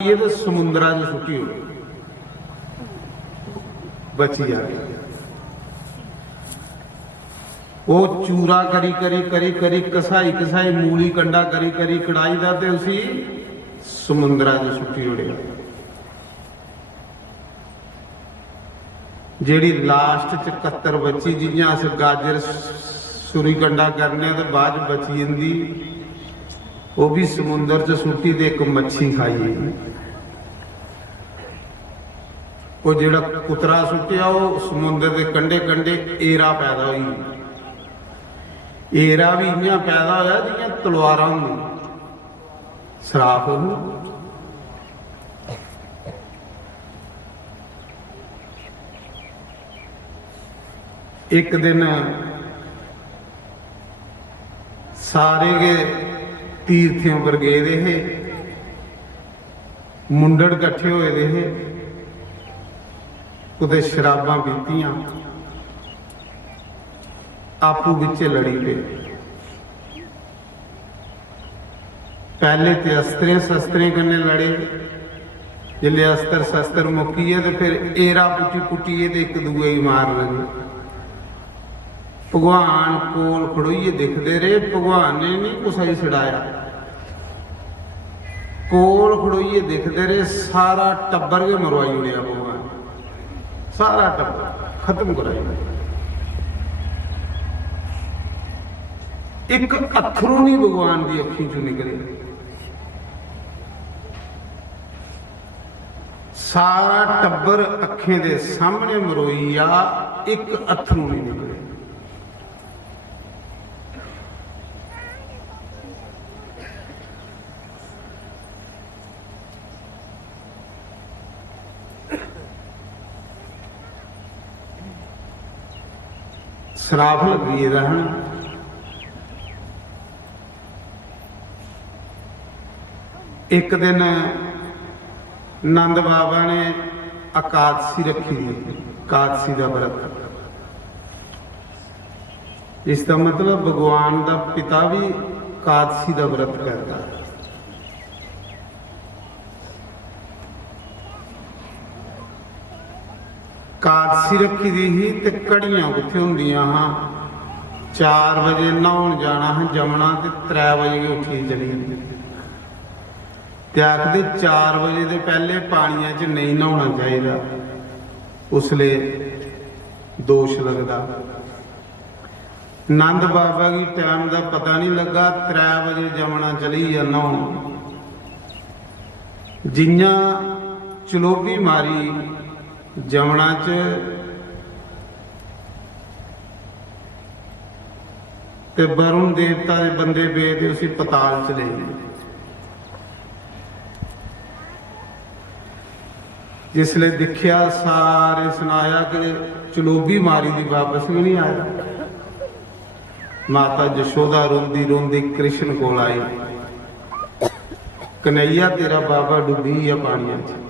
ये तो समुद्रा च सुटी हो बची आ वो चूरा करी करी करी करी कसाई कसाई मूली कंडा करी करी कढ़ाई दा ते उसी समुद्रा च सुटी उड़े जेड़ी लास्ट च कत्तर बची जियां अस गाजर सुरी कंडा करने तो बाद बची जंदी वो भी समुद्र च सुटी ते एक मच्छी खाई वो जेड़ा कुतरा सुटिया वो समुद्र के कंडे कंडे एरा पैदा हुई एरा भी इं पैदा होया जियां तलवारा होंदी सराफ एक दिन सारे के तीर्थियों पर गए दे हे मुंडड़ कट्ठे होए दे हे कुते शराबां पीतियां आपू विच लड़ी पे पहले ते अस्त्रें शस्त्रें कन्ने लड़े जिले अस्त्र शस्त्र मुक्की है तो फिर एरा पुटी पुटिए तो एक दूए ही मार लगे भगवान कोल खड़ोइए दिखते रहे भगवान ने नहीं कुछ ही छड़ाया कोल खड़ोइए दिखते रहे सारा टब्बर के मरवाई उड़िया भगवान सारा टब्बर खत्म कराई एक अथरू नहीं भगवान की अखी चो निकले सारा टब्बर अखें दे सामने मरोई आ एक अथरू नहीं निकले शराब लगी रहन एक दिन नंद बाबा ने एकादशी रखी थी एकादशी का व्रत इसका मतलब भगवान का पिता भी एकादशी का व्रत करता है एकादशी रखी दी ही ते कड़ियां कित्थे हुंदियां हाँ 4 बजे नहाउण जाना है जमना ते 3 बजे उठी चली ते आखदे 4 बजे दे पहले पानिया च नहीं नहाउणा चाहिदा उसले दोष लगदा नंद बाबा की टाइम का पता नहीं लगा 3 बजे जमना चली या नहाउण जियां चलोबी मारी जमना च ते वरुण देवता के बंदे बेद उसी पताल चले जिसले दिखिया सारे सुनाया कि चलोबी मारी दी वापस भी नहीं आया माता जशोदा रोंदी रोंदी कृष्ण कोल आई कन्हैया तेरा बाबा डुबी या पानिया च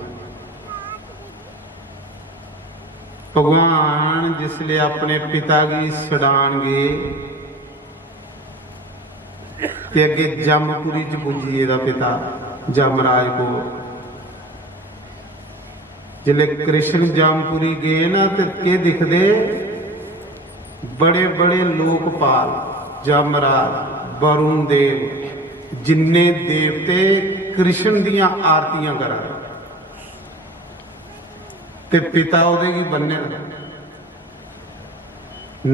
भगवान जिसले अपने पिता की छड़ान गए ते अगे जमपुरी च पुजी एदा पिता जमराज को जिले कृष्ण जमपुरी गए ना तो के दिखदे बड़े बड़े लोकपाल जमराज वरुण देव जिन्ने देवते कृष्ण दियां आरतियां करा ते पिता उहदे की बनने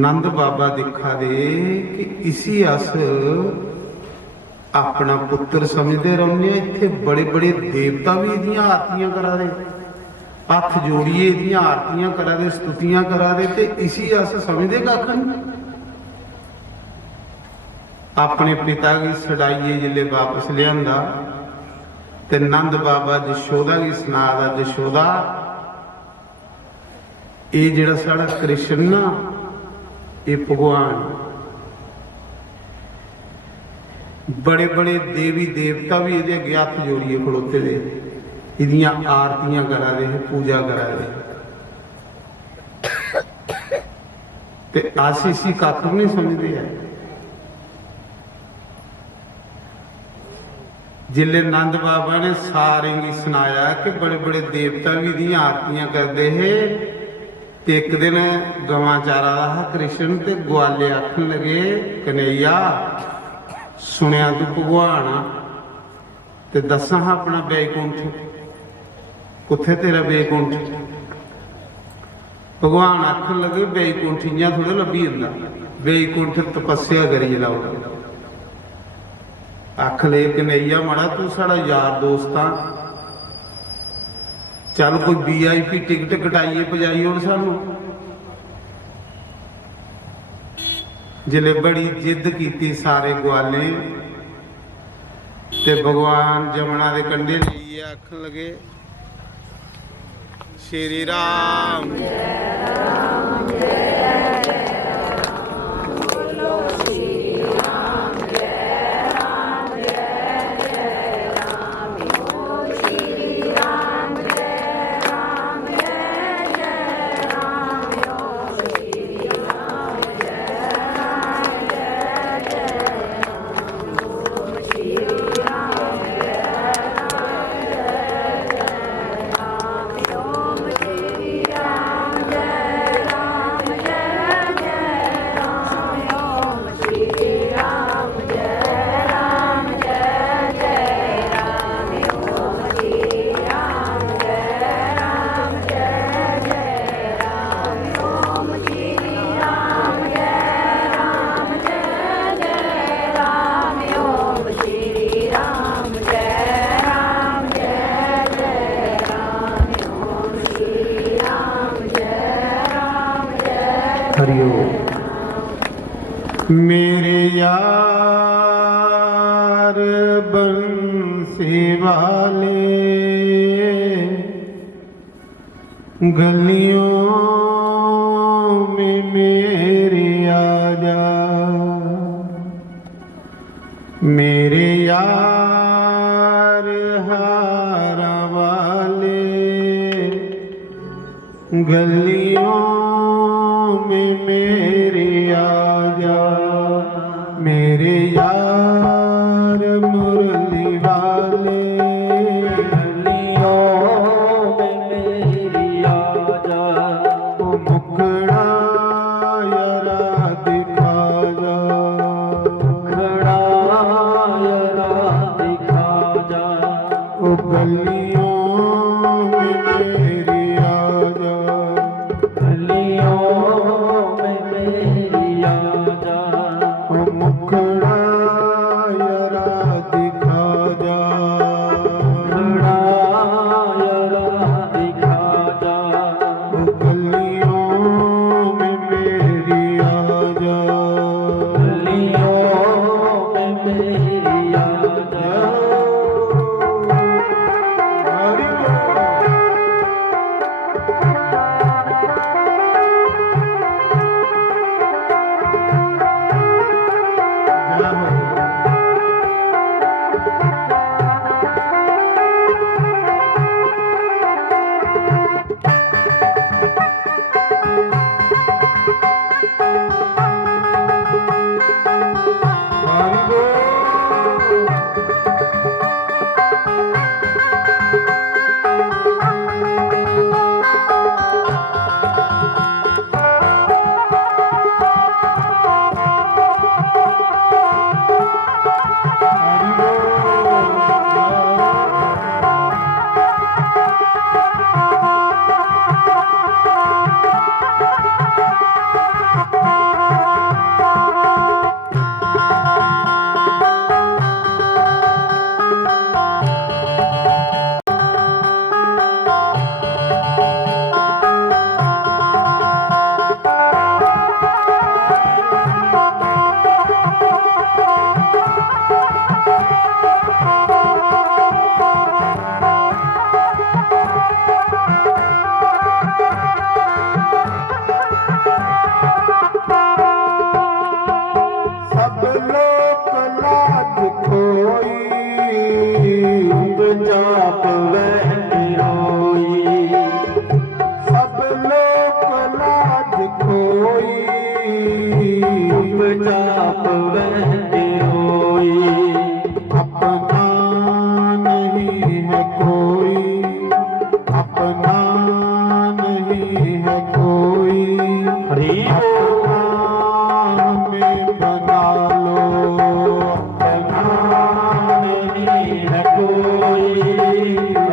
नंद बाबा दिखा दे कि इसी अस अपना पुत्र समझते रहने इत्थे बड़े बड़े देवता भी इहदियां आरतियां करा दे हथ जोड़िए इहदियां आरतियां करा दे स्तुतियां करा दे ते इसी अस समझते कख नहीं अपने पिता की छड़ाइए जिले वापस लिया ते नंद बाबा जशोदा की सुना दा जशोदा ये जिहड़ा साड़ा कृष्ण ना ये भगवान बड़े बड़े देवी देवता भी ये अगे हथ जोड़िए खड़ोते दे इहदियां आरतियां करा दे पूजा करा दे ते आशीषी कख नहीं समझते है जिले नंद बाबा ने सारे गी सुनाया कि बड़े बड़े देवता भी इहदियां आरतियां करते है। ते एक दिन गवां चारा रहा कृष्ण ते ग्वाले आखन लगे कन्हैया सुनिया तू भगवान आ ते दसा हा अपना बैकुंठ कुत्थे तेरा बैकुंठ। भगवान आखन लगे बैकुंठ इयां थोड़े लभी जांदा, बैकुंठ तपस्या करी लाओ। आख ले कन्हैया माड़ा तू साड़ा यार दोस्त आ, चल कोई VIP टिकट कटाइए पजाइए और सानू। जिले बड़ी जिद की सारे ग्वाले ते भगवान जमुना के कंढे लेइए आखन लगे श्री राम मेरे यार बंसी वाले गलियों में मेरे आजा, मेरे यार हारा वाले गलियों में मेरे आजा, मेरे यार मुरली वाले गलियों में मेरी आजा, ओ मुखड़ा यारा दिखा जा, मुखड़ा यारा दिखा जा, ओ गलियों में मेरी आजा, गलियों में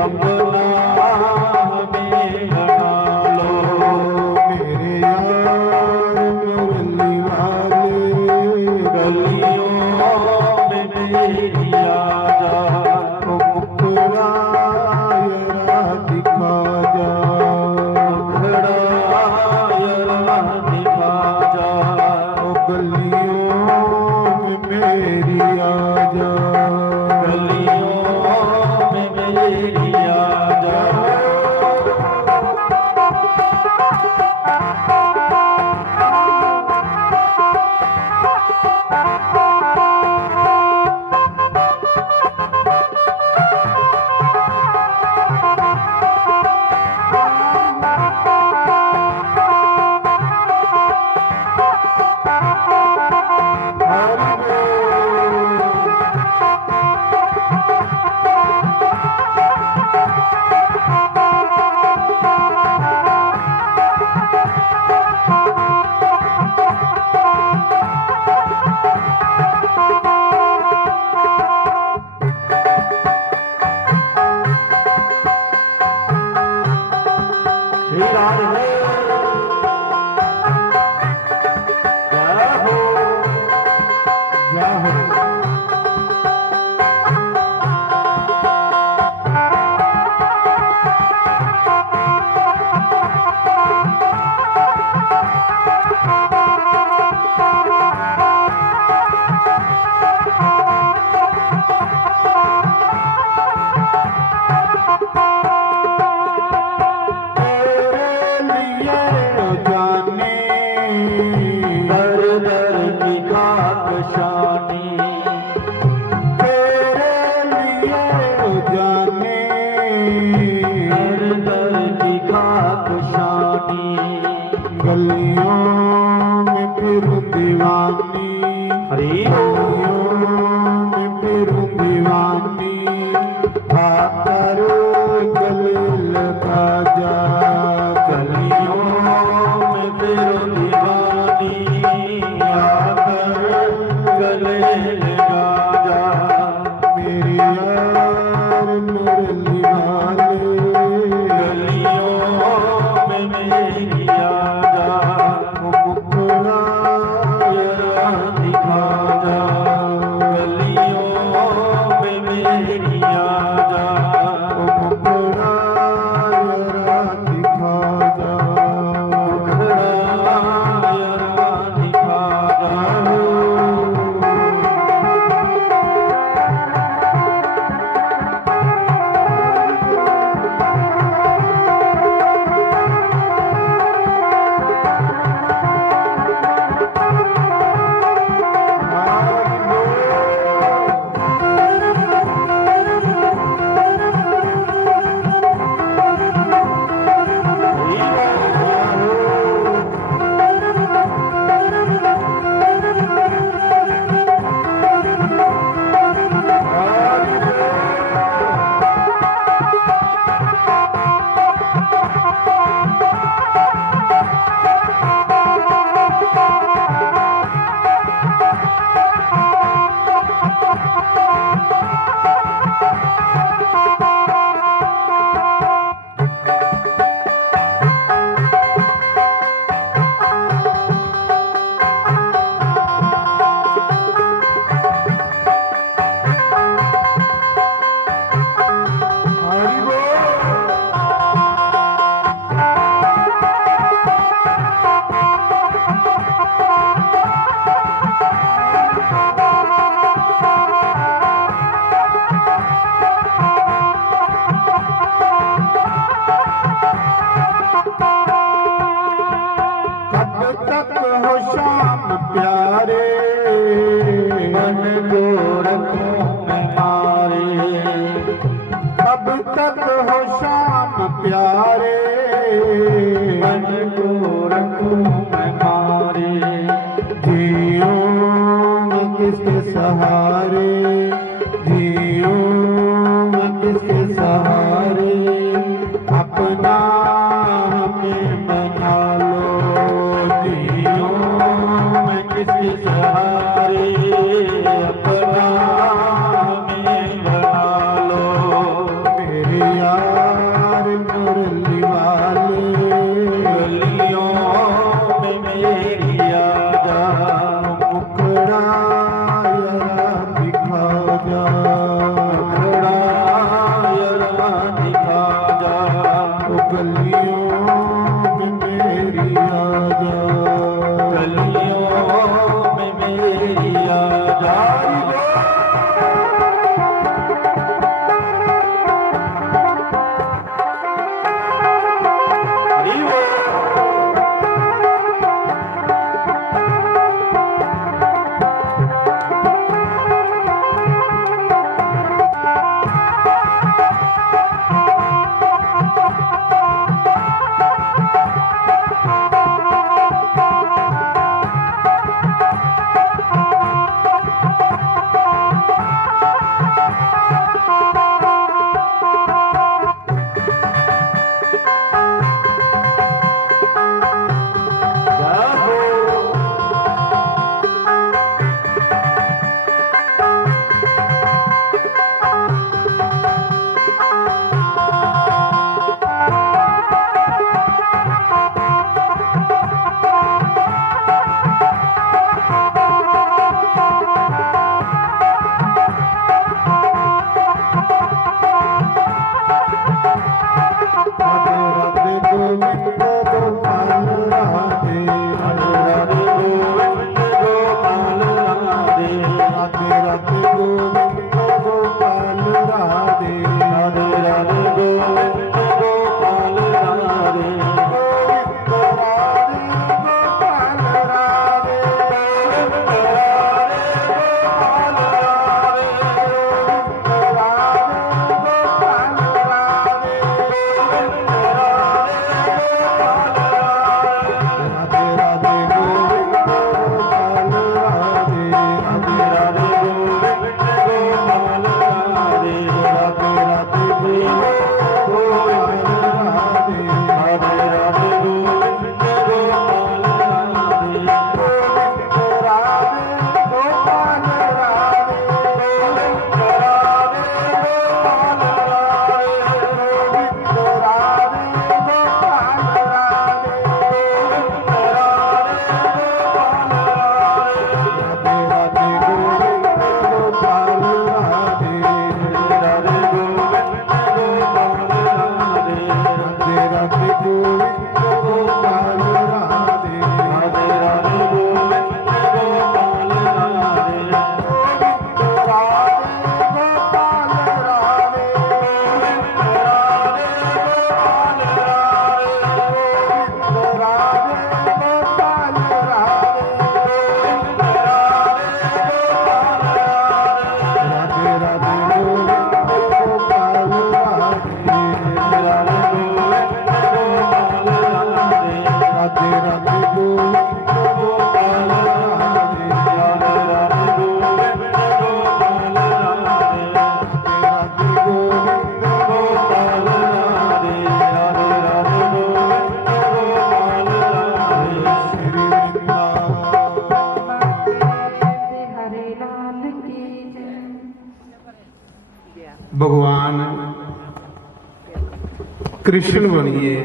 अपना हमें बना लो। मेरे यार मुरली वाले गलियों में मेरी आजा, ओ मुखड़ा जरा दिखा जा, मुखड़ा जरा दिखा जा। ओ गलियों में मेरी आजा, गलियों में मेरी आजा। श्री राधे जय हो, जय हो। दर दर की काकशानी, दर दर की काकशानी। गलियों में फिर दीवानी, हरि गलियों में फिर दीवानी, आकर गले लगा जा, गलियों में फिर दीवानी, आकर गले लगा जा। मेरी यार मुरली वाले गलियों में मेरी आजा, मुखड़ा जरा दिखा जा। गलियों में मेरी आजा, मुखड़ा जरा दिखा जा, मुखड़ा जरा दिखा जा। तक हो शाम प्यारे, मन को रखूं मैं मारे, जियो मैं किसके सहारे, जियो मैं किसके सहारे, अपना हमें बना लो, जियो मैं किसके सहारे, अपना हमें बना लो, मेरे यार मुरली वाले गलियों में मेरी आजा मुखड़ा यारा दिखा जा मुखड़ा यारा दिखा जा गलियों में मेरी आजा गलियों में मेरी आजा हरि बोल। भगवान कृष्ण बनिए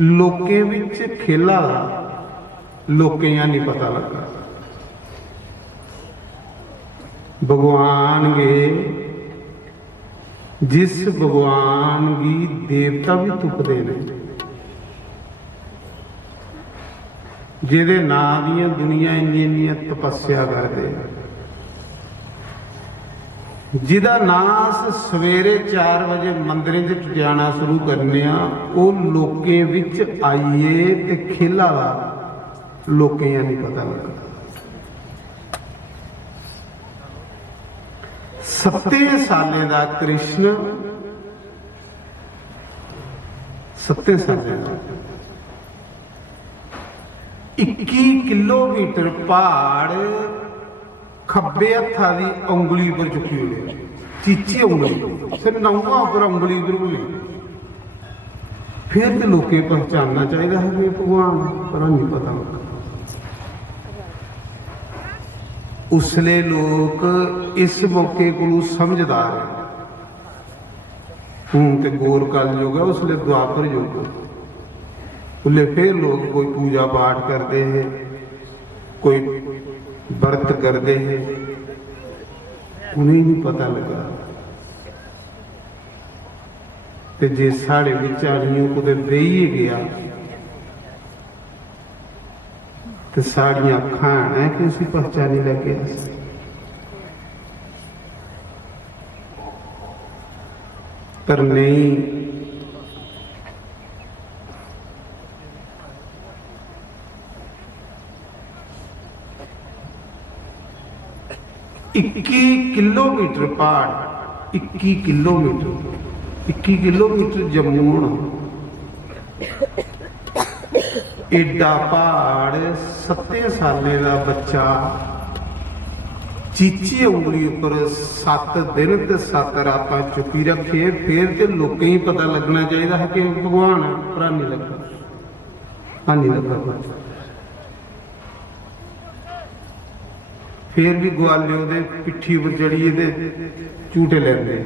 लोके विच खेला लोकें नहीं पता लगा भगवान गे जिस भगवान की देवता भी तुपदे ने जिहदे नां दियां दुनिया इन्नी तपस्या करदे जिहदा नास सवेरे 4 बजे मंदिर च जाना शुरू करने ਉਹ ਲੋਕਾਂ ਵਿੱਚ ਆਈਏ ਤੇ ਖੇਲਾ ਲਾ ਲੋਕਾਂ ਨਹੀਂ ਪਤਾ ਲੱਗਾ 7 ਸਾਲੇ ਦਾ ਕ੍ਰਿਸ਼ਨ 7 ਸਾਲੇ ਦਾ 21 ਕਿਲੋਮੀਟਰ ਪਹਾੜ खब्बे हथा की उंगली पर चुकी हुई है चीची उंगली फिर नौवा पर उंगली इधर हुई फिर तो लोग पहचानना चाहिए है कि भगवान पर नहीं पता उसले लोग इस मौके को समझदार हूँ तो गोर कल युग है, उसले द्वापर युग, उसले फिर लोग कोई पूजा पाठ करते हैं, कोई व्रत करते हैं, उन्हें नहीं पता लगा। ते जे साढ़े विचारियों को बेही गया तो साड़ियां अखां है कि उसी पहचानी लगे। पर नहीं, इक्की किलोमीटर पहाड़, 21 किलोमीटर जम्मू होना, एडा पहाड़ 7 साले का बच्चा चीची उंगली उपर 7 दिन ते 7 रातां चुपी रखे, फिर तो लोकें ही पता लगना चाहिए है कि भगवान है, पर नहीं लगा, नहीं लगा। फिर भी ग्वालियों दे पिट्ठी पर चढ़िए ते झूठे लेंदे।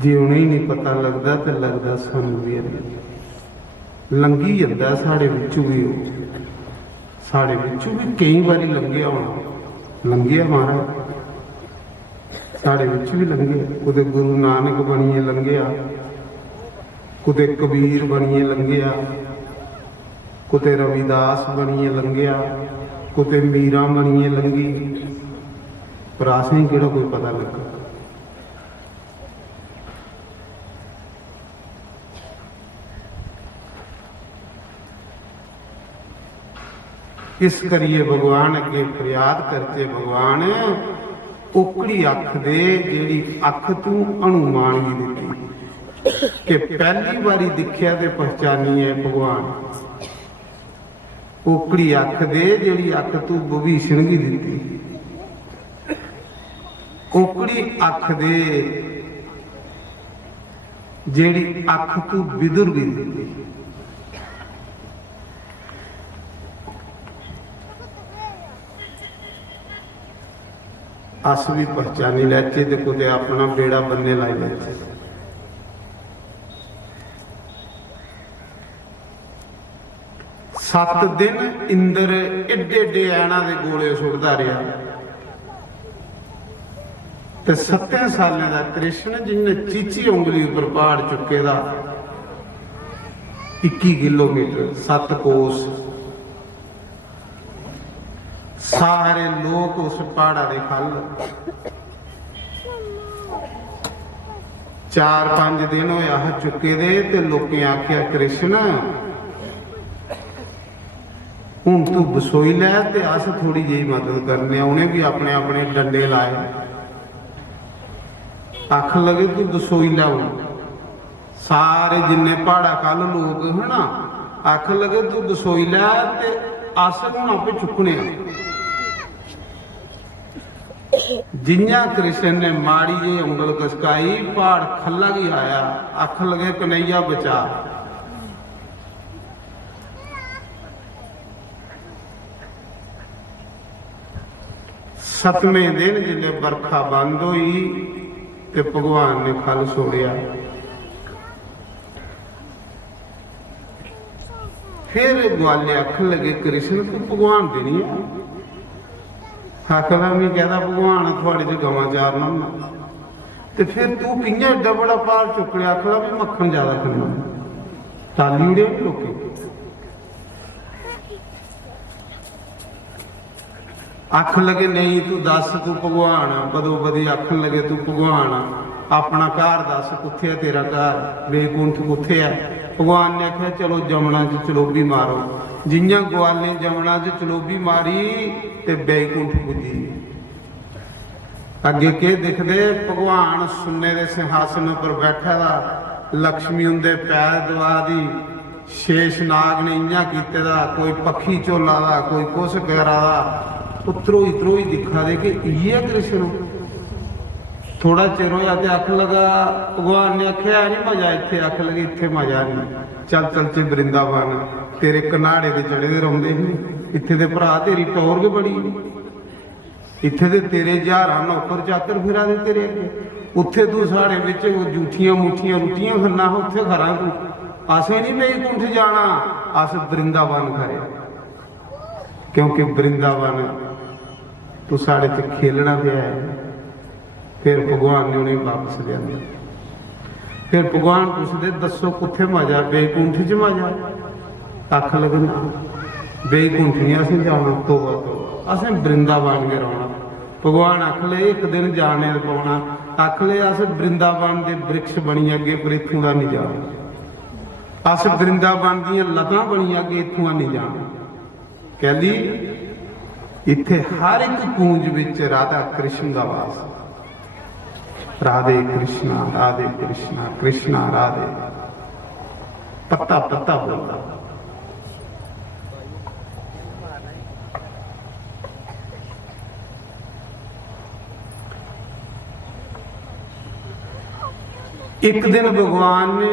जे उन्हें नहीं पता लगता तो लगता सानू भी लंघी जाता, साढ़े विचों भी साढ़े विचों भी कई बारी लंघिया होना, लंघिया महाराज साढ़े विच भी लंघे, कुते गुरु नानक बनिए लंघिया, कुते कबीर बनिए लंघिया, कुते रविदास बनिए लंघिया, कुते मीरा बनिए लंघी, पर असें किहड़ा कोई पता लगा। इस करिए भगवान अगे फरियाद करते, भगवान ओकड़ी अख दे जेड़ी अख तू अनुमान की दिती कि पहली बारी दिखिया ते पहचानी है भगवान, ओकड़ी अख दे जेड़ी अख तू विभीषण की दिती, ओकड़ी अख दे जेड़ी अख तू विदुर की दिती। अस भी पहचानी लैचे तो कुछ अपना बेड़ा बन्ने लाई लैचे। 7 दिन इंद्र एडे एडे ऐना दे गोले सुटदा रहा ते 7 सालें दा कृष्ण जिन्हें चीची उंगली उपर पहाड़ चुके दा 21 किलोमीटर 7 कोस, सारे लोग उस पहाड़ा दे खल 4-5 दिन होया चुके दे ते लोकें आख्या कृष्ण हुण तू बसोई लै ते अस थोड़ी जी मदद करने। उन्हें भी अपने अपने डंडे लाए, आख लगे तू बसोई लै। सारे जिन्ने पहाड़ा कल लोग है ना आख लगे तू बसोई लै ते अस हुण आपे चुकने। जिन्या कृष्ण ने माड़ी जी उंगल कसकाई पहाड़ खला ही आया, आख लगे कन्हैया बचा। सतवें दिन जिले बरखा बंद हुई ते भगवान ने खल छोड़िया। फिर ग्वाले आख लगे कृष्ण तू भगवान दे नहीं है। आखदा मैं कहता भगवान थोड़े च गवां चारना ते फिर तू कियां एडा बड़ा पहाड़ चुक लिया। आखदा भी मक्खन ज्यादा खाना टाली उड़े लोग। आख लगे नहीं तू दस तू भगवान बदो बदी आखन लगे तू भगवान अपना घर दस कुत्थे तेरा घर बेकुंठ कुत्थे है। भगवान ने आख्या चलो जमुना च चलोबी मारो। जियां ग्वाले जमुना च चलोबी मारी ते बैकुंठ पुजी। अगे के दिखदे भगवान सुन्ने दे सिंहासन पर बैठा दा, लक्ष्मी उनदे पैर दवा दी, शेष नाग ने इयां कीते दा, कोई पक्षी झोला दा, कोई कुछ गैरा दा। उतरो ही दिखा दे कि ये कृष्ण। थोड़ा चिर होया ते आख लगा भगवान ने आख्या नहीं मजा इत्थे। आख लगे इत्थे मजा नहीं, चल चल चे वृंदावन तेरे कनाड़े दे चढ़े दे रौंदे ही इत्थे दे भरा तेरी टौर के बड़ी। ਇੱਥੇ ਦੇ ਤੇਰੇ ਹਜ਼ਾਰਾਂ ਨੌਕਰ ਚਾਕਰ ਫਿਰਾ ਦੇ ਤੇਰੇ ਅੱਗੇ, ਉੱਥੇ ਤੂੰ ਸਾਡੇ ਵਿੱਚ ਉਹ ਜੂਠੀਆਂ ਮੁੱਠੀਆਂ ਰੋਟੀਆਂ ਖਾਨਾ, ਉੱਥੇ ਘਰਾਂ ਤੂੰ ਅਸੀਂ ਨਹੀਂ ਬੈਕੁੰਠ ਜਾਣਾ, ਅਸ ਬ੍ਰਿੰਦਾਵਨ ਖਰੇ, ਕਿਉਂਕਿ ਬ੍ਰਿੰਦਾਵਨ ਤੂੰ ਸਾਡੇ ਤੇ ਖੇਲਣਾ ਪਿਆ ਹੈ। ਫਿਰ ਭਗਵਾਨ ਨੇ ਉਹਨੇ ਵਾਪਸ ਲਿਆਂਦਾ। ਫਿਰ ਭਗਵਾਨ ਪੁੱਛਦੇ ਦੱਸੋ ਕਿੱਥੇ ਮਜ਼ਾ, ਬੈਕੁੰਠ 'ਚ ਮਜ਼ਾ? ਅੱਖ ਲੱਗਣਾ ਬੈਕੁੰਠ ਨਹੀਂ ਅਸੀਂ ਜਾਣਾ, ਤੋਬਾ ਤੋਬਾ, ਅਸੀਂ ਬ੍ਰਿੰਦਾਵਨ ਕੇ ਰਹਿਣਾ। ਭਗਵਾਨ ਆਖ ਲਏ ਇੱਕ ਦਿਨ ਜਾਣੇ ਪਾਉਣਾ, ਆਖ ਲਏ ਅਸ ਬ੍ਰਿੰਦਾਵਨ ਦੇ ਬ੍ਰਿਕਸ਼ ਬਣੀ ਅੱਗੇ, ਪਰ ਇੱਥੋਂ ਦਾ ਨਹੀਂ ਜਾਣਾ। ਅਸ ਬ੍ਰਿੰਦਾਵਨ ਦੀਆਂ ਲਤਾਂ ਬਣੀ ਅੱਗੇ, ਇੱਥੋਂ ਦਾ ਨਹੀਂ ਜਾਣਾ। ਕਹਿੰਦੀ ਇੱਥੇ ਹਰ ਇੱਕ ਕੂੰਜ ਵਿੱਚ ਰਾਧਾ ਕ੍ਰਿਸ਼ਨ ਦਾ ਵਾਸ। ਰਾਧੇ ਕ੍ਰਿਸ਼ਨਾ ਰਾਧੇ ਕ੍ਰਿਸ਼ਨਾ ਕ੍ਰਿਸ਼ਨਾ ਰਾਧੇ, ਪੱਤਾ ਪੱਤਾ ਬੋਲਦਾ। ਇੱਕ ਦਿਨ ਭਗਵਾਨ ਨੇ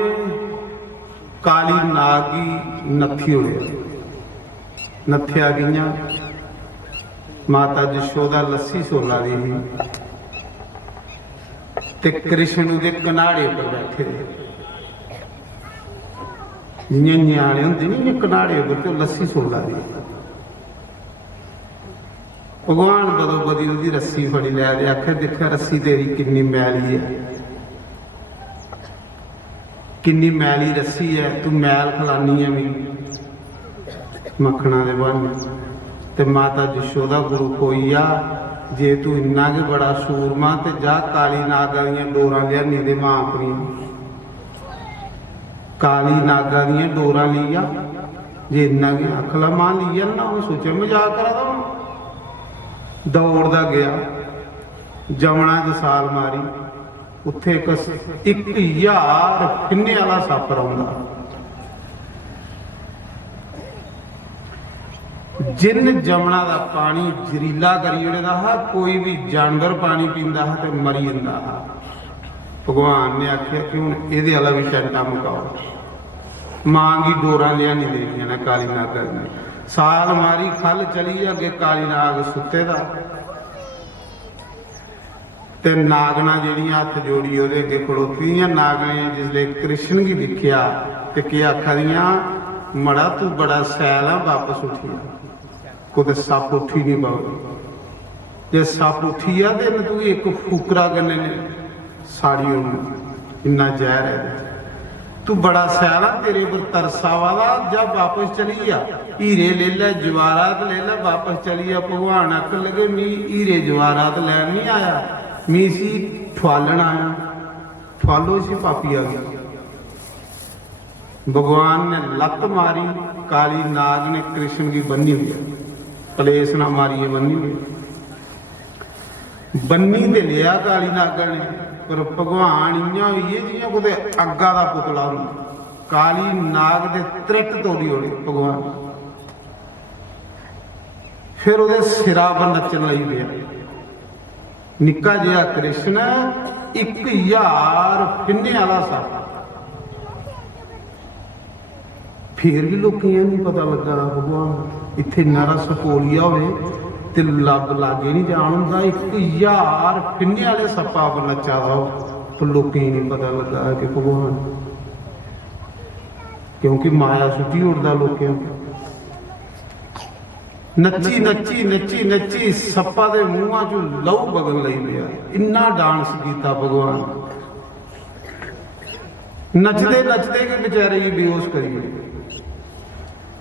ਕਾਲੀ ਨਾਗੀ ਨੱਥੀ ਉੜਿਆ, ਨੱਥਿਆ ਗਈਆਂ। ਮਾਤਾ ਜਸ਼ੋਦਾ ਲੱਸੀ ਸੋਲਾ ਦੀ ਸੀ ਤੇ ਕ੍ਰਿਸ਼ਨ ਉਹਦੇ ਕਨਾੜੇ ਉੱਪਰ ਬੈਠੇ ਨੇ। ਜਿੰਨੇ ਨਿਆਣੇ ਹੁੰਦੇ ਨੇ ਕਨਾੜੇ ਉੱਪਰ ਤੇ ਲੱਸੀ ਸੋਲਾ ਦੀ। ਭਗਵਾਨ ਬਦੋ ਬਦੀ ਉਹਦੀ ਰੱਸੀ ਫੜੀ ਲੈ ਕੇ ਆਖਿਆ ਦੇਖਿਆ ਰੱਸੀ ਤੇਰੀ ਕਿੰਨੀ ਮੈਲੀ ਹੈ, ਕਿੰਨੀ ਮੈਲੀ ਰੱਸੀ ਹੈ, ਤੂੰ ਮੈਲ ਖਲਾਨੀ ਹੈ ਵੀ ਮੱਖਣਾ ਦੇ ਬਹਾਨੇ। ਤੇ ਮਾਤਾ ਜਸ਼ੋਦਾ ਗੁਰੂ ਕੋਈ ਆ, ਜੇ ਤੂੰ ਇੰਨਾ ਕਿ ਬੜਾ ਸੂਰਮਾ ਤੇ ਜਾ ਕਾਲੀ ਨਾਗਾ ਦੀਆਂ ਡੋਰਾਂ ਲਿਆਨੀ ਦੇ ਮਾਂ ਆਪਣੀ, ਕਾਲੀ ਨਾਗਾ ਦੀਆਂ ਡੋਰਾਂ ਲਈ ਆ। ਜੇ ਇੰਨਾ ਕਿ ਅਖਲਾ ਮਾਂ ਲਈ ਆ ਨਾ, ਉਹਨੇ ਸੋਚਿਆ ਮਜ਼ਾਕ ਕਰਾ ਦਵਾਂ। ਦੌੜਦਾ ਗਿਆ, ਜਮਣਾ 'ਚ ਸਾਲ ਮਾਰੀ, ਉੱਥੇ ਇੱਕ 1000 ਪਿੰਨੇ ਵਾਲਾ ਸੱਪ ਰੌਂਦਾ। ਜਿਨ ਜਮਣਾ ਦਾ ਪਾਣੀ ਜ਼ਰੀਲਾ ਕਰੀ ਉੜਦਾ ਹੈ, ਕੋਈ ਵੀ ਜਾਨਵਰ ਪਾਣੀ ਪੀਂਦਾ ਹੈ ਤੇ ਮਰੀ ਜਾਂਦਾ ਹੈ। ਭਗਵਾਨ ਨੇ ਆਖਿਆ ਕਿ ਹੁਣ ਇਹਦੇ ਵਾਲਾ ਵੀ ਟੈਂਟਾ ਮੁਕਾਓ। ਮਾਂਗੀ ਡੋਰਾਂ ਲਿਆ ਨਹੀਂ ਦੇਣੀਆਂ ਨਾ ਕਾਲੀ ਨਾਗ ਨੇ। ਸਾਲ ਮਾਰੀ, ਖੱਲ ਚਲੀ ਅੱਗੇ, ਕਾਲੀ ਨਾਗ ਸੁੱਤੇ ਦਾ ਤੇ ਨਾਗਣਾ ਜਿਹੜੀਆਂ ਹੱਥ ਜੋੜੀ ਉਹਦੇ ਅੱਗੇ ਖੜੋਤੀਆਂ। ਨਾਗਣੇ ਜਿਸਲੇ ਕ੍ਰਿਸ਼ਨ ਕੀ ਦਿਖਿਆ ਤੇ ਕੀ ਆਖਦੀਆਂ, ਮੜਾ ਤੂੰ ਬੜਾ ਸੈਲ ਆ, ਵਾਪਸ ਉੱਠਿਆ। ਕੁਝ ਸੱਪ ਉੱਠੀ ਨਹੀਂ ਪਾਉਂਦੀ, ਜੇ ਸੱਪ ਉੱਠੀ ਆ ਤੇ ਤੂੰ ਇੱਕ ਫੂਕਰਾ ਕਰਨੇ ਨੇ ਸਾੜੀ ਉਹਨੂੰ, ਇੰਨਾ ਜ਼ਹਿਰ ਹੈ। ਤੂੰ ਬੜਾ ਸੈਲ ਆ, ਤੇਰੇ ਉੱਪਰ ਤਰਸਾ ਵਾਲਾ, ਜਾ ਵਾਪਸ ਚਲੀ ਆ। ਹੀਰੇ ਲੈ ਲੈ, ਜਵਾਹਰਾਤ ਲੈ ਲੈ, ਵਾਪਸ ਚਲੀ ਆ। ਭਗਵਾਨ ਆਖਣ ਲੱਗੇ ਮੀ ਹੀਰੇ ਜਵਾਹਰਾਤ ਲੈਣ ਨਹੀਂ ਆਇਆ, ਮੀ ਸੀ ਠਵਾਲਣ ਆਇਆ। ਠਵਾਲੋ ਸੀ ਪਾਪੀ ਆ ਗਈ। ਭਗਵਾਨ ਨੇ ਲੱਤ ਮਾਰੀ, ਕਾਲੀ नाग ने कृष्ण की बन्नी हुई, कलेश ना मारिए बन्नी हुई, बन्नी ते लिया काली नागा ने, पर भगवान इयां हुई है जियां कुते अग्गा दा पुतला हुंदा। काली नाग दे त्रिट तोड़ी होड़ी भगवान, फिर उहदे सिरा पर नचन लई पिया। निक्का जिहा कृष्ण 1000 पिन्ने वाला सप, फिर भी लोग नहीं पता लगा भगवान इत्थे नारा सपोलिया होवे ते लग लागे नहीं जान हुंदा। 1000 पिन्ने वाले सप्पा पर नचा दा तो लोग नहीं पता लगा कि भगवान, क्योंकि माया सुटी उड़दा लोकें। नची नची नची नची सप्पा दे मूंहां चों लहू बगन लई पिया, इन्ना डांस कीता भगवान। नचदे नचदे के बेचारे जी बेहोश करिए।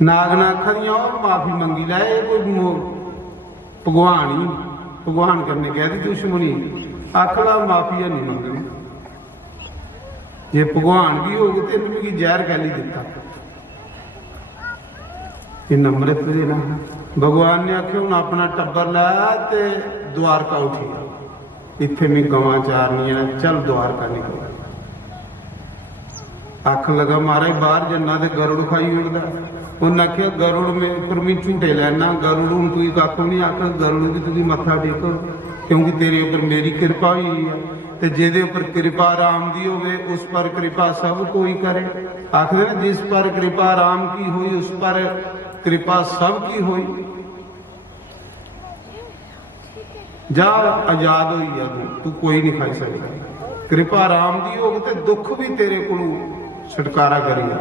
नागना खड़ियां और माफी मंगी लाए, कोई भगवान ही भगवान करने कह दी दुश्मनी, आखला माफी नहीं मंगनी। जे भगवान भी हो गए तेन भी जहर कैली दिता, इन अमृत देना। भगवान ने आखे हूँ अपना टब्बर लाया ते द्वारका उठी, इत्थे में गवां चारनियां, चल द्वारका निकल। आख लगा महाराज बाहर जन्ना ते गरुड़ खाई उड़दा। उन्हें आख्या गरुड़ में पर मैं झूठे लैना, गरुड़ हूँ तू कख नहीं आख, गरुड़ भी तुझी मत्था टेको क्योंकि तेरे उपर मेरी कृपा हुई है। ते जेदे उपर कृपा राम दी होवे उस पर कृपा सब कोई करे। आखदे ना जिस पर कृपा राम की हुई उस पर कृपा सब की हुई। जा आजाद होई जा तू कोई नहीं खाई सकता। कृपा राम दी होग ते दुख भी तेरे कोलों छुटकारा करेगा।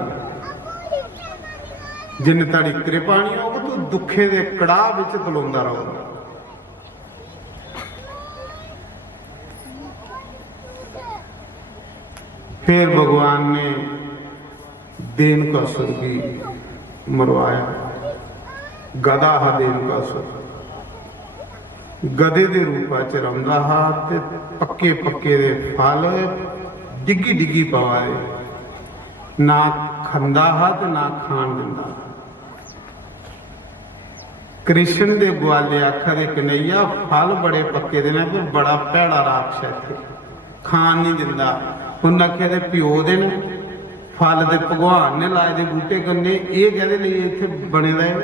जिन ताड़ी कृपा नहीं होग तू दुखे दे कड़ाह विच तलोंदा रहोगा। फिर भगवान ने देनकासुर की मरवाया। गदा हा देनकासुर, गधे दे रूपा च रौंदा हा ते पक्के पक्के दे फल डिग्गी डिग्गी पवाए, ना खंदा हा ते ना खान दिंदा। कृष्ण दे ग्वाले आखा दे कन्हैया फल बड़े पक्के दे ने पर बड़ा भैड़ा राक्षस है, खान नहीं दिंदा। उन्हें आख्या दे प्यो दे ने फल दे भगवान ने लाए दे बूटे कन्ने, ये कहदे लिए इत्थे बने दा है,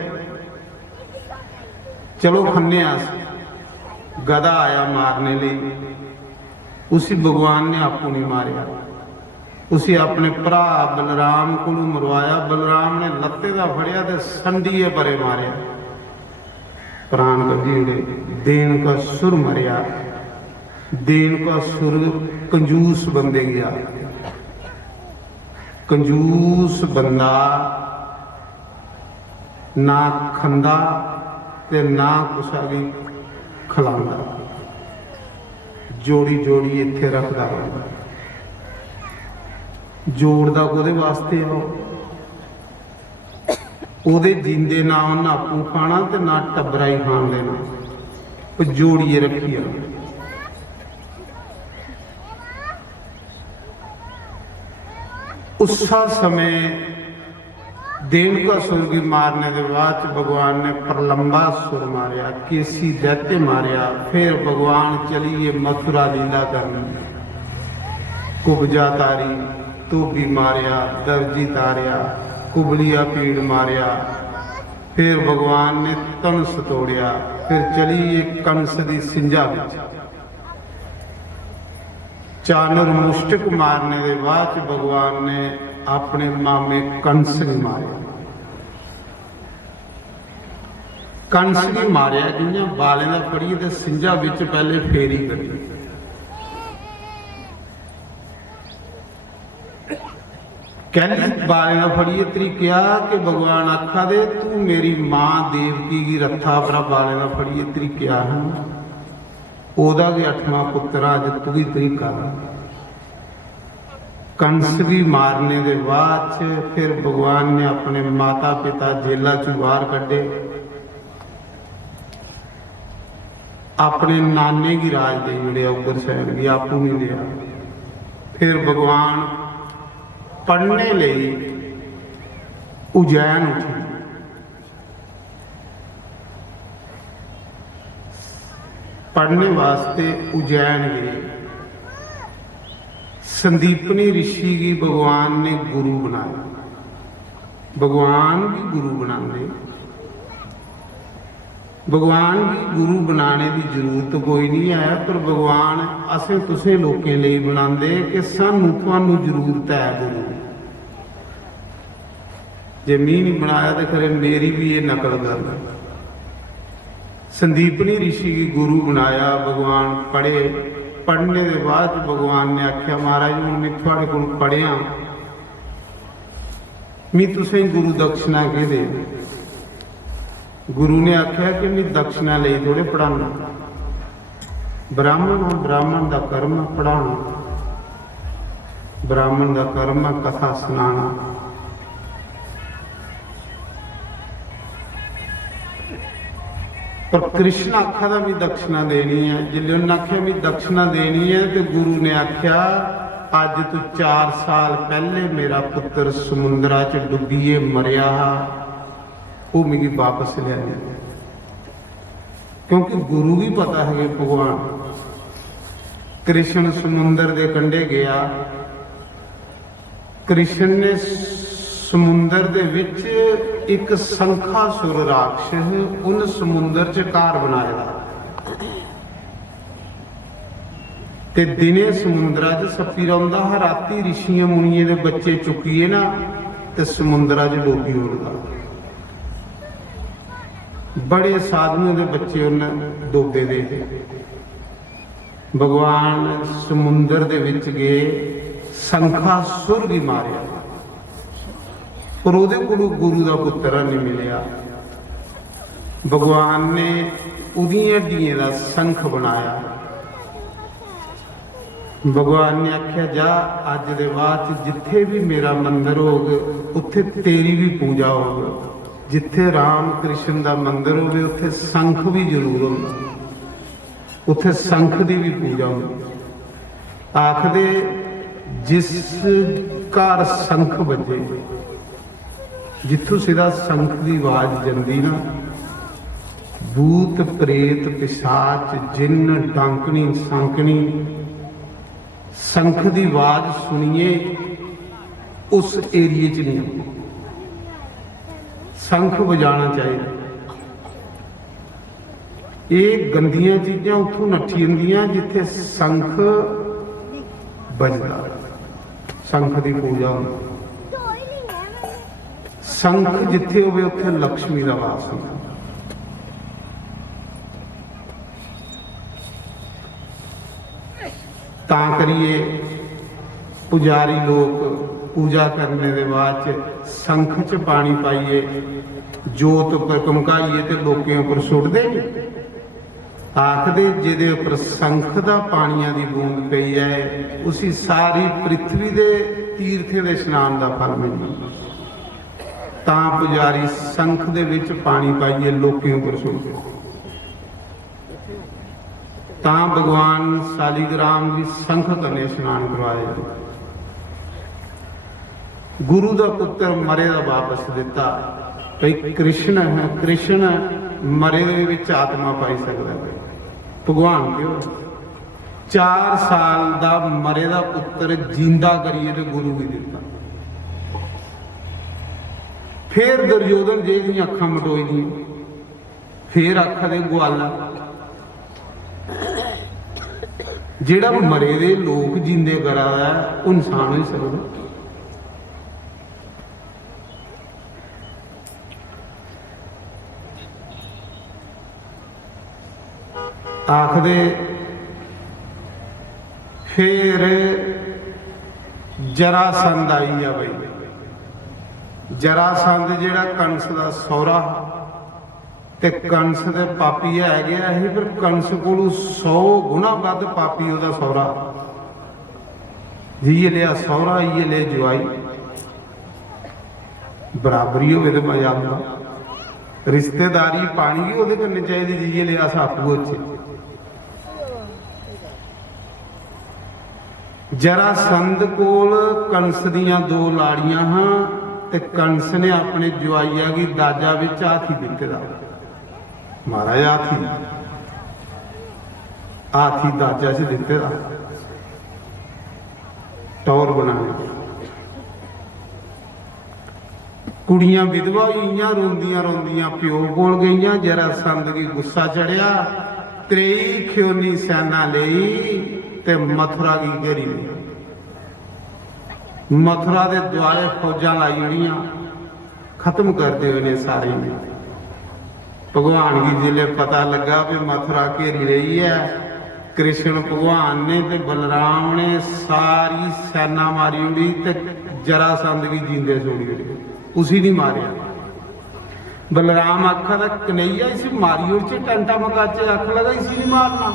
चलो खन्ने आस। गधा आया मारने लिए, उसी भगवान ने आपको नहीं मारिया, उसी अपने भरा बलराम को मरवाया। बलराम ने लत्ते का फड़िया ते संडीए परे मारिया, प्राण कढी उड़े। देन का सुर मरिया। देन का सुर कंजूस बंदे गया। कंजूस बंदा ना खंदा ते ना कुछ आगे खिलांदा, जोड़ी जोड़ी इत्थे रखदा रहिंदा। जोड़दा कोदे वास्ते हो, ओदे जिंदे ना उन्हें आपू खाना ते ना टब्बरा ही खान देना, वो जोड़िए रखी आ। उसा समय देनकासुर की मारने के बाद भगवान ने प्रलंबासुर मारिया, केसी दैत्य मारिया। फिर भगवान चलिए मथुरा लीला करनी। कुबजा तारी, तो भी मारिया, दर्जी तारिया, कुबलिया पीड़ मारिया। फिर भगवान ने तनस तोड़िया। फिर चलिए कंस दी सिंजा विच। चानर मुष्टिक मारने के बाद भगवान ने अपने मामे कंस ने मारे। कंस ने मारिया कि बाले का फड़िए तो सिंजा विच पहले फेरी करी। कहली बाले का फड़िए तरीका कि भगवान आखा दे तू मेरी मां देवकी की रथा पर बाले का फड़िए तरीका है, ओदा भी 8वां पुत्र अज तू ही तरीका। कंस भी मारने के बाद फिर भगवान ने अपने माता पिता जेला चू बाहर कढ़े, अपने नाने की राज दे जुड़े उग्रसेन की, आपू नहीं लिया। फिर भगवान पढ़ने लिए उज्जैन उठी। पढ़ने वास्ते उज्जैन गए। संदीपनी ऋषि की भगवान ने गुरु बनाया। भगवान भी गुरु बनाते, भगवान भी गुरु बनाने की जरूरत कोई नहीं है, पर भगवान असें तुसें लोकें लिए बनाते कि सानू तुहानू जरूरत है गुरु। जे मी नहीं बनाया तो खरे मेरी भी ये नकल करना। संदीपनी ऋषि की गुरु बनाया। भगवान पढ़े। पढ़ने के बाद भगवान ने आख्या महाराज हूँ मैं थोड़े को पढ़िया, मैं तुसें गुरु दक्षिणा के दे। गुरु ने आख्या कि मैं दक्षिणा ले थोड़े पढ़ाना। ब्राह्मण ब्राह्मण का कर्म पढ़ाना, ब्राह्मण का कर्म कथा सुनाना। पर कृष्ण आखा था भी दक्षिणा देनी है। जिले उन्हें आख्या भी दक्षिणा देनी है तो गुरु ने आख्या अज तो 4 साल पहले मेरा पुत्र समुद्रा च डुबीए मरिया, वो मेरी वापस लिया। क्योंकि गुरु भी पता है कि भगवान कृष्ण समुद्र के कंढे गया। कृष्ण ने समुद्र दे विच एक संखासुर राक्षस उन समुद्र च कार बनाया ते दिने समुद्रा च सप्पी रौंदा हा, राती ऋषियां मुनियां दे बच्चे चुकिए ना ते समुद्रा च डोबी उड़दा। बड़े साधुओं के बच्चे उन्हें डोबे दे। ਭਗਵਾਨ ਸਮੁੰਦਰ ਦੇ ਵਿੱਚ ਗਏ, ਸੰਖਾਸੁਰ ਵੀ ਮਾਰਿਆ, ਪਰ ਉਹਦੇ ਕੋਲੋਂ ਗੁਰੂ ਦਾ ਪੁੱਤਰ ਨਹੀਂ ਮਿਲਿਆ। ਭਗਵਾਨ ਨੇ ਉਹਦੀਆਂ ਹੱਡੀਆਂ ਦਾ ਸੰਖ ਬਣਾਇਆ। ਭਗਵਾਨ ਨੇ ਆਖਿਆ, ਜਾ ਅੱਜ ਦੇ ਬਾਅਦ 'ਚ ਜਿੱਥੇ ਵੀ ਮੇਰਾ ਮੰਦਿਰ ਹੋਵੇ ਉੱਥੇ ਤੇਰੀ ਵੀ ਪੂਜਾ ਹੋਵੇ। ਜਿੱਥੇ ਰਾਮ ਕ੍ਰਿਸ਼ਨ ਦਾ ਮੰਦਿਰ ਹੋਵੇ ਉੱਥੇ ਸੰਖ ਵੀ ਜ਼ਰੂਰ ਹੁੰਦਾ, ਉੱਥੇ ਸੰਖ ਦੀ ਵੀ ਪੂਜਾ ਹੁੰਦੀ। ਆਖਦੇ ਜਿਸ ਘਰ ਸੰਖ ਵੱਜੇ, ਜਿੱਥੋਂ ਸਿੱਧਾ ਸੰਖ ਦੀ ਆਵਾਜ਼ ਜਾਂਦੀ ਨਾ, ਭੂਤ ਪ੍ਰੇਤ ਪਿਸ਼ਾਚ ਜਿੰਨ ਡਾਂਕਣੀ ਸੰਕਣੀ ਸੰਖ ਦੀ ਆਵਾਜ਼ ਸੁਣੀਏ ਉਸ ਏਰੀਏ 'ਚ ਨਹੀਂ। ਸੰਖ ਵਜਾਣਾ ਚਾਹੀਦਾ। ਇਹ ਗੰਦੀਆਂ ਚੀਜ਼ਾਂ ਉੱਥੋਂ ਨੱਠੀ ਹੁੰਦੀਆਂ ਜਿੱਥੇ ਸੰਖ ਵੱਜਦਾ, ਸੰਖ ਦੀ ਪੂਜਾ ਹੁੰਦੀ। ਸੰਖ ਜਿੱਥੇ ਹੋਵੇ ਉੱਥੇ ਲక్ష్ਮੀ ਦਾ ਵਾਸ ਹੁੰਦਾ। ਤਾਂ ਕਰੀਏ ਪੁਜਾਰੀ ਲੋਕ ਪੂਜਾ ਕਰਨੇ ਦੇ ਬਾਅਦ ਚ ਸੰਖ ਚ ਪਾਣੀ ਪਾਈਏ, ਜੋਤ ਉੱਪਰ ਕਮਕਾਈਏ ਤੇ ਲੋਕਾਂ ਉੱਪਰ ਸੁੱਟਦੇ ਨਹੀਂ। ਆਖਦੇ ਜਿਹਦੇ ਉੱਪਰ ਸੰਖ ਦਾ ਪਾਣੀਆਂ ਦੀ ਬੂੰਦ ਪਈ ਹੈ, ਉਸੀ ਸਾਰੀ ਪ੍ਰਿਥਵੀ ਦੇ ਤੀਰਥਾਂ ਦੇ ਇਸ਼ਨਾਨ ਦਾ ਫਲ ਮਿਲਦਾ। ਤਾਂ ਪੁਜਾਰੀ ਸੰਖ ਦੇ ਵਿੱਚ ਪਾਣੀ ਪਾਈਏ, ਲੋਕਾਂ ਉੱਪਰ ਸੁੱਟਦੇ। ਤਾਂ ਭਗਵਾਨ ਸਾਲੀਗ੍ਰਾਮ ਦੀ ਸੰਖ ਕਨੇ ਇਸ਼ਨਾਨ ਕਰਵਾਇਆ। ਗੁਰੂ ਦਾ ਪੁੱਤਰ ਮਰੇ ਦਾ ਵਾਪਸ ਦਿੱਤਾ। ਭਈ ਕ੍ਰਿਸ਼ਨ ਹੈ, ਕ੍ਰਿਸ਼ਨ ਮਰੇ ਦੇ ਵਿੱਚ ਆਤਮਾ ਪਾਈ ਸਕਦਾ ਹੈ। ਭਗਵਾਨ ਕਿਉਂ 4 ਸਾਲ ਦਾ ਮਰੇ ਦਾ ਪੁੱਤਰ ਜਿੰਦਾ ਕਰੀਏ ਤੇ ਗੁਰੂ ਵੀ ਦਿੱਤਾ। ਫੇਰ ਦੁਰਯੋਧਨ ਜੀ ਦੀਆਂ ਅੱਖਾਂ ਮਟੋਈ ਦੀਆਂ, ਫੇਰ ਅੱਖਾਂ ਦੇ ਗਵਾਲਾ। ਜਿਹੜਾ ਮਰੇ ਦੇ ਲੋਕ ਜਿੰਦੇ ਕਰਾਦਾ ਉਹ ਇਨਸਾਨ ਹੀ ਸਕਦਾ। ਆਖਦੇ ਫੇਰ ਜਰਾਸੰਧ ਆਈ ਆ। ਬਈ ਜਰਾਸੰਧ ਜਿਹੜਾ ਕੰਸ ਦਾ ਸਹੁਰਾ ਤੇ ਕੰਸ ਦੇ ਪਾਪੀ ਹੈ ਗਿਆ ਸੀ, ਪਰ ਕੰਸ ਕੋਲੋਂ 100 ਗੁਣਾ ਵੱਧ ਪਾਪੀ ਉਹਦਾ ਸਹੁਰਾ। ਜੀ ਲਿਆ ਸਹੁਰਾ, ਇਹ ਲੈ ਜਵਾਈ, ਬਰਾਬਰੀ ਹੋਵੇ ਤੇ ਮਜ਼ਾ ਆਉਂਦਾ। ਰਿਸ਼ਤੇਦਾਰੀ ਪਾਣੀ ਵੀ ਉਹਦੇ ਕਰਨੀ ਚਾਹੀਦੀ। ਜੀ ਲਿਆ ਸਾਪੂ ਉੱਥੇ ਜਰਾਸੰਧ ਕੋਲ ਕੰਸ ਦੀਆਂ 2 ਲਾੜੀਆਂ ਹਾਂ, ਤੇ ਕੰਸ ਨੇ ਆਪਣੇ ਜਵਾਈਆਂ ਦੀ ਦਾਜਾ ਵਿੱਚ ਹਾਥੀ ਦਿੱਤੇ ਦਾ। ਮਹਾਰਾਜ ਹਾਥੀ ਦਾਜਾ ਚ ਦਿੱਤੇ ਦਾ ਟੌਰ ਬਣਾਇਆ। ਕੁੜੀਆਂ ਵਿਧਵਾ ਹੋਈਆਂ, ਰੋਂਦੀਆਂ ਰੋਂਦੀਆਂ ਪਿਓ ਕੋਲ ਗਈਆਂ। ਜਰਾਸੰਧ ਦੀ ਗੁੱਸਾ ਚੜਿਆ, 23 ਖਿਓਨੀ ਸੈਨਾ ਲਈ ਤੇ ਮਥੁਰਾ ਦੀ ਘੇਰੀ ਲਈ। ਮਥੁਰਾ ਦੇ ਦੁਆਲੇ ਫੌਜਾਂ ਲਾਈ ਹੋਈਆਂ, ਖਤਮ ਕਰਦੇ ਹੋਏ ਨੇ ਸਾਰੇ। ਭਗਵਾਨ ਜੀ ਜਿਲੇ ਪਤਾ ਲੱਗਾ ਵੀ ਮਥੁਰਾ ਘੇਰੀ ਰਹੀ ਹੈ, ਕ੍ਰਿਸ਼ਨ ਭਗਵਾਨ ਨੇ ਤੇ ਬਲਰਾਮ ਨੇ ਸਾਰੀ ਸੈਨਾ ਮਾਰੀ ਹੋਈ ਤੇ ਜਰਾਸੰਧ ਵੀ ਜਿੰਦੇ ਛੋੜੀ ਹੋਈ। ਉਸੀ ਨਹੀਂ ਮਾਰਿਆ। ਬਲਰਾਮ ਅੱਖਾਂ ਦਾ ਕਨਈਆ ਸੀ, ਮਾਰੀ ਉਹ ਚ ਟੰਟਾ ਮਕਾਚੇ ਅੱਖ ਲਗਾਈ ਸੀ, ਨਹੀਂ ਮਾਰਨਾ।